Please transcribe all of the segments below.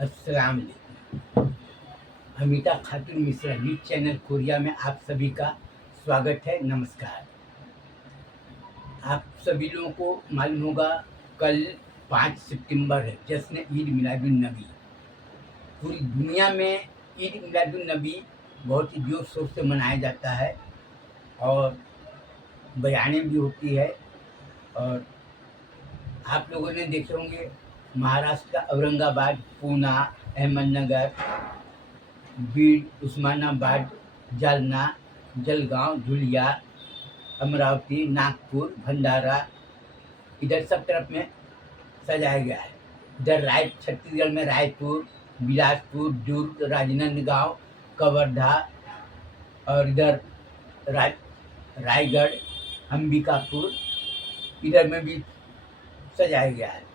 अस्सलाम वालेकुम। अमिता खातून Mishra news channel Korea में आप सभी का स्वागत है। नमस्कार। आप सभी लोगों को मालूम होगा कल 5 सितंबर है, जश्न ईद मिलादुन नबी। पूरी दुनिया में ईद मिलादुन नबी बहुत ही जोर शोर से मनाया जाता है और बयानें भी होती है। और आप लोगों ने देखे होंगे महाराष्ट्र का औरंगाबाद, पूना, अहमदनगर, बीड, उस्मानाबाद, जालना, जलगांव, धुलिया, अमरावती, नागपुर, भंडारा, इधर सब तरफ में सजाया गया है। इधर छत्तीसगढ़ में रायपुर, बिलासपुर, दुर्ग, राजनांदगांव, कवर्धा और इधर रायगढ़, अंबिकापुर, इधर में भी सजाया गया है।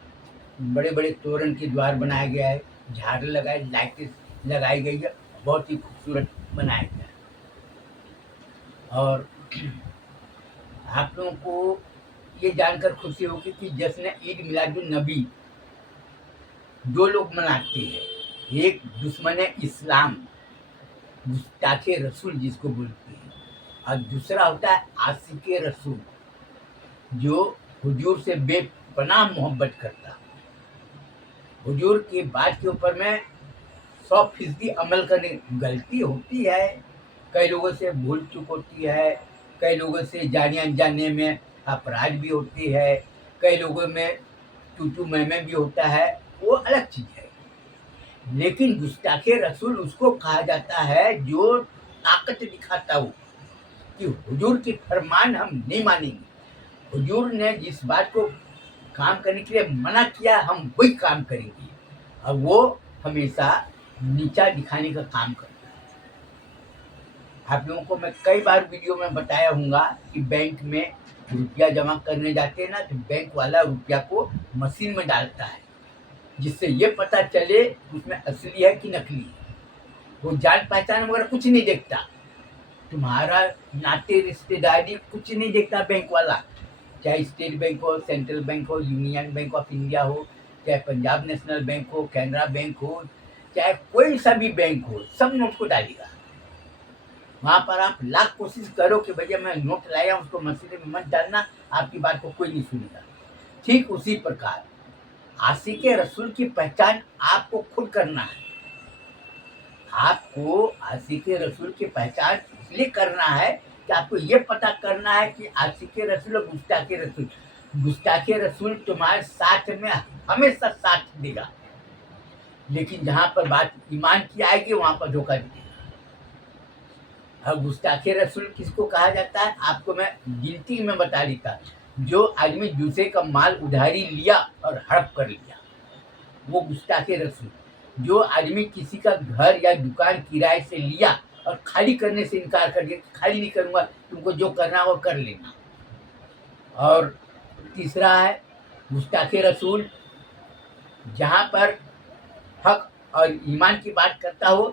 बड़े बड़े तोरण के द्वार बनाया गया है, झाड़ू लगाए, लाइटें लगाई गई है, बहुत ही खूबसूरत बनाया गया है। और आप लोगों को ये जानकर खुशी होगी कि जश्न ईद मिलादुन नबी दो लोग मनाते हैं। एक दुश्मन इस्लाम, गुस्ताखे रसूल जिसको बोलते हैं, और दूसरा होता है आशिक रसूल जो हुजूर से बेपनाह मोहब्बत करता है। हुजूर की बात के ऊपर में 100% अमल करने। गलती होती है, कई लोगों से भूल चूक होती है, कई लोगों से जाने अनजाने में अपराध भी होती है, कई लोगों में टूटू मैमे भी होता है, वो अलग चीज़ है। लेकिन गुस्ताखे रसूल उसको कहा जाता है जो ताकत दिखाता हो कि हुजूर की फरमान हम नहीं मानेंगे। हुजूर ने जिस बात को काम करने के लिए मना किया हम वही काम करेंगे, और वो हमेशा नीचा दिखाने का काम करता है। आप लोगों को मैं कई बार वीडियो में बताया हूँगा कि बैंक में रुपया जमा करने जाते हैं ना, तो बैंक वाला रुपया को मशीन में डालता है, जिससे ये पता चले उसमें असली है कि नकली है। वो जान पहचान वगैरह कुछ नहीं देखता, तुम्हारा नाते रिश्तेदारी कुछ नहीं देखता बैंक वाला। चाहे स्टेट बैंक हो, सेंट्रल बैंक हो, यूनियन बैंक ऑफ इंडिया हो, चाहे पंजाब नेशनल बैंक हो, कैनरा बैंक हो, चाहे कोई सा भी बैंक हो, सब नोट को डालेगा। वहाँ पर आप लाख कोशिश करो कि भैया मैं नोट लाया उसको मशीन में मत डालना, आपकी बात को कोई नहीं सुनेगा। ठीक उसी प्रकार आशिक रसूल की पहचान आपको खुद करना है। आपको आशिक रसूल की पहचान इसलिए करना है कि आपको ये पता करना है कि आशिक रसूल और गुस्ताखे रसूल, गुस्ताखे रसूल तुम्हारे साथ में हमेशा साथ देगा, लेकिन जहाँ पर बात ईमान की आएगी वहाँ पर धोखा देगा। और गुस्ताखे रसूल किसको कहा जाता है, आपको मैं गिनती में बता देता। जो आदमी दूसरे का माल उधारी लिया और हड़प कर लिया, वो गुस्ताखे रसूल। जो आदमी किसी का घर या दुकान किराए से लिया और खाली करने से इनकार कर दिया, खाली नहीं करूँगा, तुमको जो करना वो कर लेना। और तीसरा है गुस्ताखे रसूल, जहाँ पर हक और ईमान की बात करता हो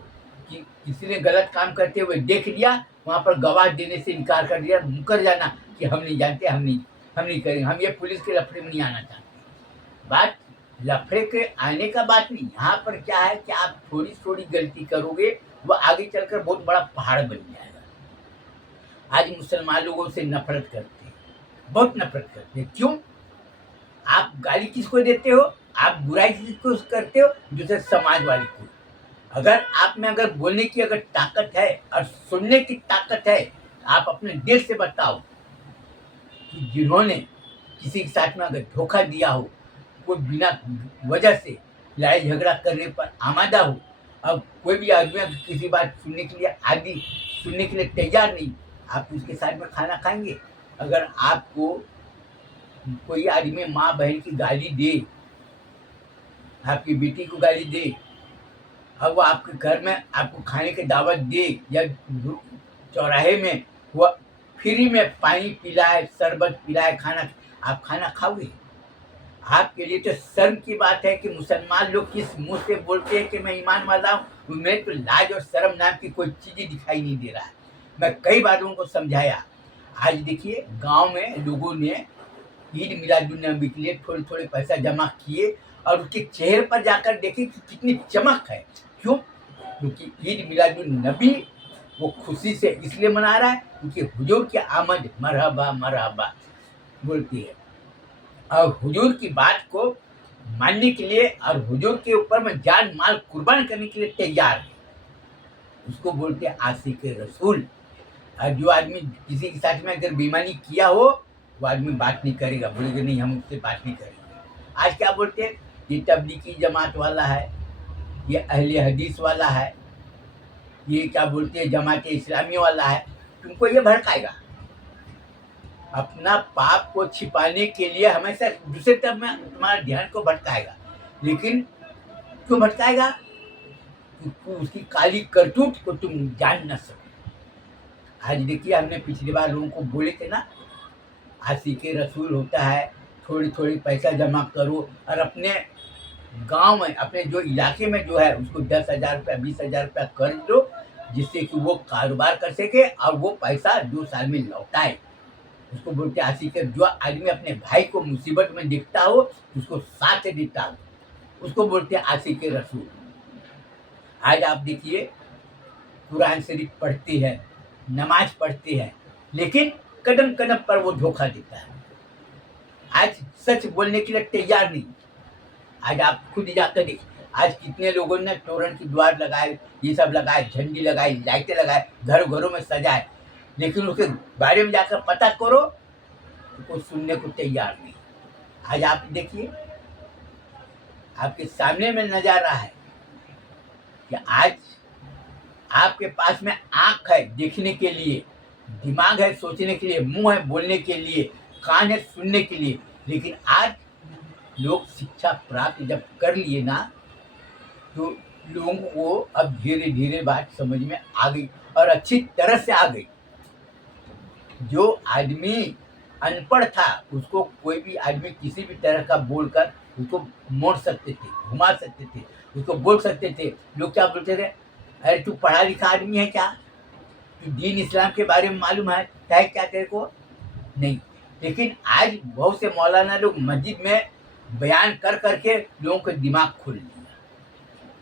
कि किसी ने गलत काम करते हुए देख लिया, वहाँ पर गवाह देने से इनकार कर दिया, मुकर जाना कि हम नहीं जानते, हम नहीं करेंगे, हम ये पुलिस के लफड़े में नहीं आना चाहते। बात लफड़े के आने का बात नहीं, यहाँ पर क्या है कि आप थोड़ी थोड़ी गलती करोगे, वो आगे चलकर बहुत बड़ा पहाड़ बन जाएगा। आज मुसलमान लोगों से नफरत करते हैं, बहुत नफरत करते हैं। क्यों? आप गाली किसको देते हो, आप बुराई किसको करते हो, दूसरे समाज वाले को। अगर आप में अगर बोलने की अगर ताकत है और सुनने की ताकत है, आप अपने दिल से बताओ कि जिन्होंने किसी के साथ में अगर धोखा दिया हो, कोई बिना वजह से लड़ाई झगड़ा करने पर आमादा हो, अब कोई भी आदमी अगर किसी बात सुनने के लिए तैयार नहीं, आप उसके साथ में खाना खाएंगे? अगर आपको कोई आदमी माँ बहन की गाली दे, आपकी बेटी को गाली दे, अब वो आपके घर में आपको खाने की दावत दे, या चौराहे में वो फ्री में पानी पिलाए, शरबत पिलाए, आप खाना खाओगे? आपके लिए तो शर्म की बात है कि मुसलमान लोग किस मुंह से बोलते हैं कि मैं ईमान वाला हूँ। उनमें तो लाज और शर्म नाम की कोई चीज़ ही दिखाई नहीं दे रहा है। मैं कई बार उनको समझाया। आज देखिए गांव में लोगों ने ईद मिलादुन्नबी के लिए थोड़े थोड़े पैसा जमा किए और उसके चेहरे पर जाकर देखे कि कितनी चमक है। क्यों? क्योंकि ईद मिलादुन्नबी वो खुशी से इसलिए मना रहा है क्योंकि हुजूर की आमद मरहबा मरहबा बोलती है, और हुजूर की बात को मानने के लिए और हुजूर के ऊपर में जान माल कुर्बान करने के लिए तैयार है, उसको बोलते हैं आशिक रसूल। और जो आदमी किसी के साथ में अगर बेईमानी किया हो वो आदमी बात नहीं करेगा, बोलेगा नहीं हम उससे बात नहीं करेंगे। आज क्या बोलते हैं, ये तबलीगी जमात वाला है, ये अहले हदीस वाला है, ये क्या बोलते हैं जमात इस्लामी वाला है, तुमको ये भड़काएगा। अपना पाप को छिपाने के लिए हमेशा दूसरे तरफ में तुम्हारे ध्यान को भटकाएगा। लेकिन क्यों भटकाएगा? क्योंकि उसकी काली करतूत को तुम जान न सको। आज देखिए, हमने पिछली बार लोगों को बोले थे ना, आशिक रसूल होता है थोड़ी थोड़ी पैसा जमा करो और अपने गांव में, अपने जो इलाके में जो है उसको 10,000 रुपया 20,000 रुपया कर दो, जिससे कि वो कारोबार कर सके और वो पैसा 2 साल में लौटाए। उसको बोलते हैं आशिक। जो आदमी अपने भाई को मुसीबत में देखता हो उसको साथ देता हो, उसको बोलते हैं आशिक रसूल। आज आप देखिए, कुरान शरीफ पढ़ते हैं, नमाज पढ़ते हैं, लेकिन कदम कदम पर वो धोखा देता है। आज सच बोलने के लिए तैयार नहीं। आज आप खुद जाकर देखिए, आज कितने लोगों ने तोरण की द्वार लगाए, ये सब लगाए, झंडी लगाई, लाइटें लगाए, घर घरों में सजाए, लेकिन उसके बारे में जाकर पता करो तो कोई सुनने को तैयार नहीं। आज आप देखिए, आपके सामने में नजारा है कि आज आपके पास में आंख है देखने के लिए, दिमाग है सोचने के लिए, मुंह है बोलने के लिए, कान है सुनने के लिए, लेकिन आज लोग शिक्षा प्राप्त जब कर लिए ना, तो लोगों को अब धीरे धीरे बात समझ में आ गई और अच्छी तरह से आ गई। जो आदमी अनपढ़ था उसको कोई भी आदमी किसी भी तरह का बोलकर उसको मोड़ सकते थे, घुमा सकते थे, उसको बोल सकते थे। लोग क्या बोलते थे, अरे तू पढ़ा लिखा आदमी है क्या, तू दीन इस्लाम के बारे में मालूम है क्या तेरे को? नहीं। लेकिन आज बहुत से मौलाना लोग मस्जिद में बयान कर करके लोगों के दिमाग खोल दिया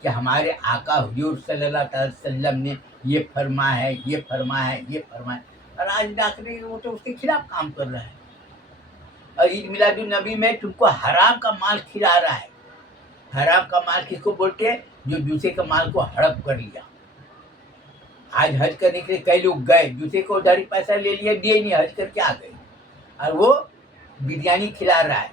कि हमारे आका हुजूर सल्लल्लाहु अलैहि वसल्लम ने ये फरमाया है, ये फरमाया है, ये फरमाया है। और आज डॉक्टरी वो तो उसके खिलाफ काम कर रहा है। और ईद मिलादुन्नबी में तुमको हराम का माल खिला रहा है। हराम का माल किसको बोलते हैं? जो दूसरे का माल को हड़प कर लिया। आज हज करने के लिए कई लोग गए, दूसरे को उधारी पैसा ले लिया, दिए नहीं, हज करके आ गए, और वो बिरयानी खिला रहा है,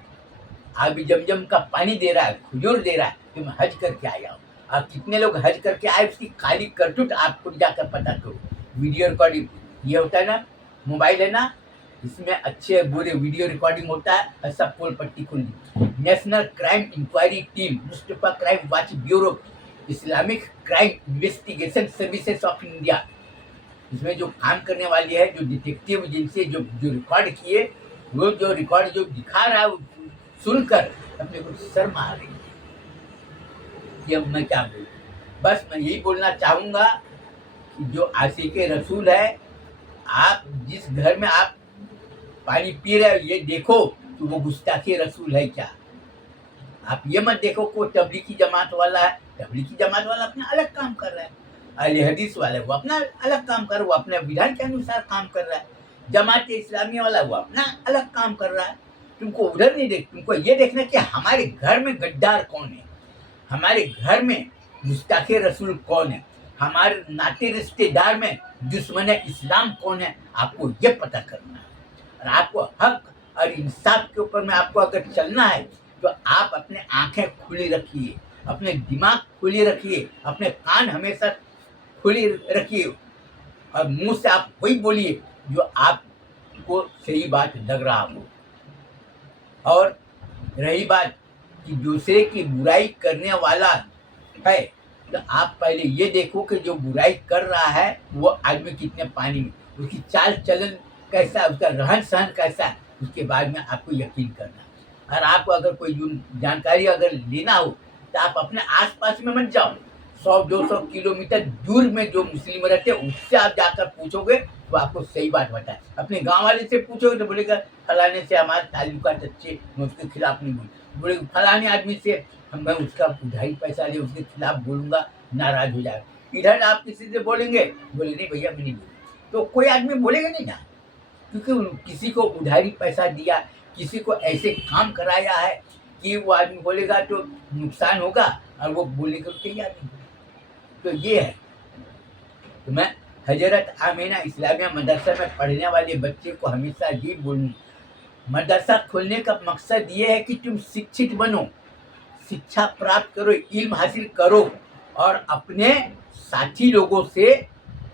अभी जमजम का पानी दे रहा है, खजूर दे रहा है, तुम हज करके आए हो। और कितने लोग हज करके आए उसकी काली करतूत आप खुद जाकर पता करो। वीडियो रिकॉर्डिंग ये होता है ना, मोबाइल है ना, इसमें अच्छे बुरे वीडियो रिकॉर्डिंग होता है और सब पोल पट्टी खुल दी। National crime inquiry team, Mustafa crime watch bureau, Islamic crime investigation services of India, इसमें जो काम करने वाली है, जो डिटेक्टिव एजेंसी जो रिकॉर्ड किए, वो जो रिकॉर्ड जो दिखा रहा है सुनकर अपने को शर्म आ रही है कि अब मैं क्या बोलूं। बस मैं यही बोलना चाहूँगा कि जो आशिक रसूल है, आप जिस घर में आप पानी पी रहे हो ये देखो कि वो गुस्ताखी रसूल है क्या। आप ये मत देखो कोई तबलीगी जमात वाला है, तबलीगी जमात वाला अपना अलग काम कर रहा है, अहले हदीस वाला वो अपना अलग काम कर रहा है, वो अपने विधान के अनुसार काम कर रहा है, जमात इस्लामी वाला वो अपना अलग काम कर रहा है। तुमको उधर नहीं देख, तुमको ये देखना कि हमारे घर में गद्दार कौन है, हमारे घर में गुस्ताखे रसूल कौन है, हमारे नाते रिश्तेदार में दुश्मन इस्लाम कौन है, आपको ये पता करना है। और आपको हक और इंसाफ के ऊपर में आपको अगर चलना है तो आप अपने आंखें खुली रखिए, अपने दिमाग खुली रखिए, अपने कान हमेशा खुली रखिए और मुंह से आप वही बोलिए जो आपको सही बात लग रहा हो। और रही बात कि दूसरे की बुराई करने वाला है, तो आप पहले ये देखो कि जो बुराई कर रहा है वो आदमी कितने पानी में, उसकी चाल चलन कैसा है, उसका रहन सहन कैसा है, उसके बाद में आपको यकीन करना। और आपको अगर कोई जानकारी अगर लेना हो तो आप अपने आसपास में मत जाओ, 100-200 किलोमीटर दूर में जो मुस्लिम रहते हैं उससे आप जाकर पूछोगे तो आपको सही बात बताए। अपने गाँव वाले से पूछोगे तो बोलेगा फलाने से हमारे ताल्लुकात अच्छे, मैं उसके खिलाफ नहीं बोलूँ। फलाने आदमी से मैं उसका उधारी पैसा ले उसके खिलाफ बोलूँगा, नाराज़ हो जाएगा। इधर आप किसी से बोलेंगे, बोले नहीं भैया मैं नहीं बोलूँ, तो कोई आदमी बोलेगा नहीं ना, क्योंकि किसी को उधारी पैसा दिया, किसी को ऐसे काम कराया है कि वो आदमी बोलेगा तो नुकसान होगा और वो बोलने को तैयार नहीं। तो ये है। तो मैं हजरत आमीना इस्लामिया मदरसा में पढ़ने वाले बच्चे को हमेशा ये बोलूँ, मदरसा खोलने का मकसद ये है कि तुम शिक्षित बनो, शिक्षा प्राप्त करो, इल्म हासिल करो और अपने साथी लोगों से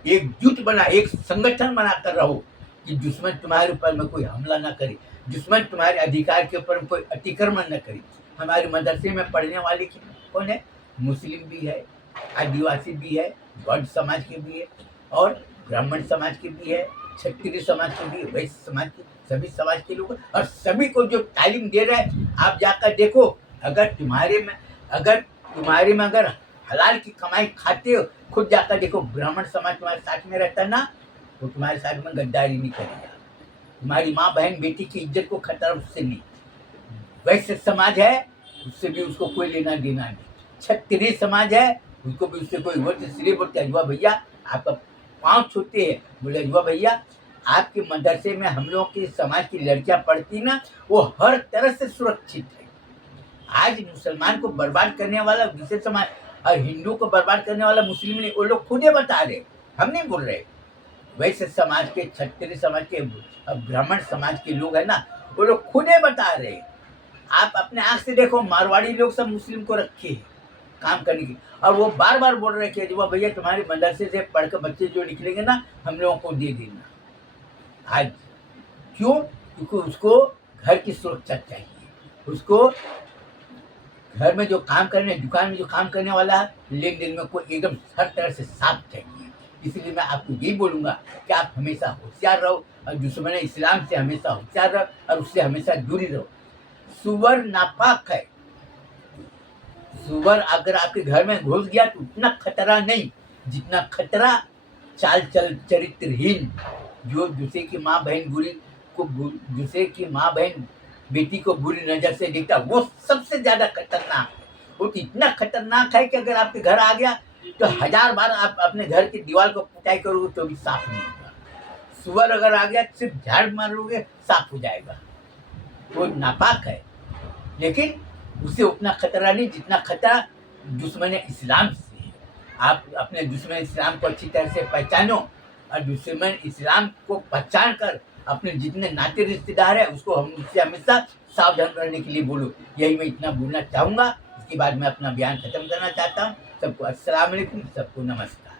एकजुट बना, एक संगठन बनाकर रहो कि दुश्मन तुम्हारे ऊपर में कोई हमला ना करे, दुश्मन तुम्हारे अधिकार के ऊपर कोई अतिक्रमण न करे। हमारे मदरसे में पढ़ने वाले कौन है? मुस्लिम भी है, आदिवासी भी है, गौड़ समाज के भी है और ब्राह्मण समाज के भी है, क्षत्रिय समाज के भी है, वैश्य समाज के, सभी समाज के लोग और सभी को जो तालीम दे रहे हैं। आप जाकर देखो, अगर तुम्हारे में अगर हलाल की कमाई खाते हो, खुद जाकर देखो, ब्राह्मण समाज तुम्हारे साथ में रहता ना तो तुम्हारे साथ में गद्दारी नहीं करेगा, तुम्हारी माँ बहन बेटी की इज्जत को खतरा उससे नहीं। वैश्य समाज है उससे भी उसको कोई लेना देना नहीं, क्षत्रिय समाज है उसको भी उससे कोई वोट। इसलिए बोलते अजवा भैया आपका पाँव छूते हैं, बोले अजवा भैया आपके मदरसे में हम लोग की समाज की लड़कियां पढ़ती ना, वो हर तरह से सुरक्षित है। आज मुसलमान को बर्बाद करने वाला दूसरे समाज और हिंदू को बर्बाद करने वाला मुस्लिम नहीं, वो लोग खुद ही बता रहे, हम नहीं बोल रहे। वैश्य समाज के, क्षत्रिय समाज के, ब्राह्मण समाज के लोग है ना, वो लोग खुद ही बता रहे। आप अपने आँख से देखो, मारवाड़ी लोग सब मुस्लिम को रखे हैं काम करने की, और वो बार बार बोल रहे कि जो भैया तुम्हारे मदरसे से पढ़कर बच्चे जो निकलेंगे ना हम लोगों को दे देना। आज क्यों? क्योंकि उसको घर की सुरक्षा चाहिए, उसको घर में जो काम करने, दुकान में जो काम करने वाला लेन देन में कोई एकदम हर तरह से साफ चाहिए। इसलिए मैं आपको यही बोलूँगा कि आप हमेशा होशियार रहो और दुश्मन इस्लाम से हमेशा होशियार रहो और उससे हमेशा दूरी रहो। सुअर नापाक है, सुअर अगर आपके घर में घुस गया तो उतना खतरा नहीं जितना खतरा चाल चल चरित्रहीन, जो दूसरे की माँ बहन दूसरे की माँ बहन बेटी को बुरी नजर से देखता, वो सबसे ज्यादा खतरनाक है। वो इतना खतरनाक है कि अगर आपके घर आ गया तो 1000 बार आप अपने घर की दीवार को पुताई करोगे तो भी साफ नहीं होगा। सुअर अगर आ गया सिर्फ झाड़ मारोगे साफ हो जाएगा। वो नापाक है, लेकिन उससे उतना खतरा नहीं जितना खतरा दुश्मन इस्लाम से है। आप अपने दुश्मन इस्लाम को अच्छी तरह से पहचानो और दुश्मन इस्लाम को पहचान कर अपने जितने नाते रिश्तेदार है उसको हम उससे हमेशा सावधान रहने के लिए बोलो। यही मैं इतना बोलना चाहूँगा। इसके बाद मैं अपना बयान खत्म करना चाहता हूँ। सबको अस्सलाम वालेकुम, सबको नमस्कार।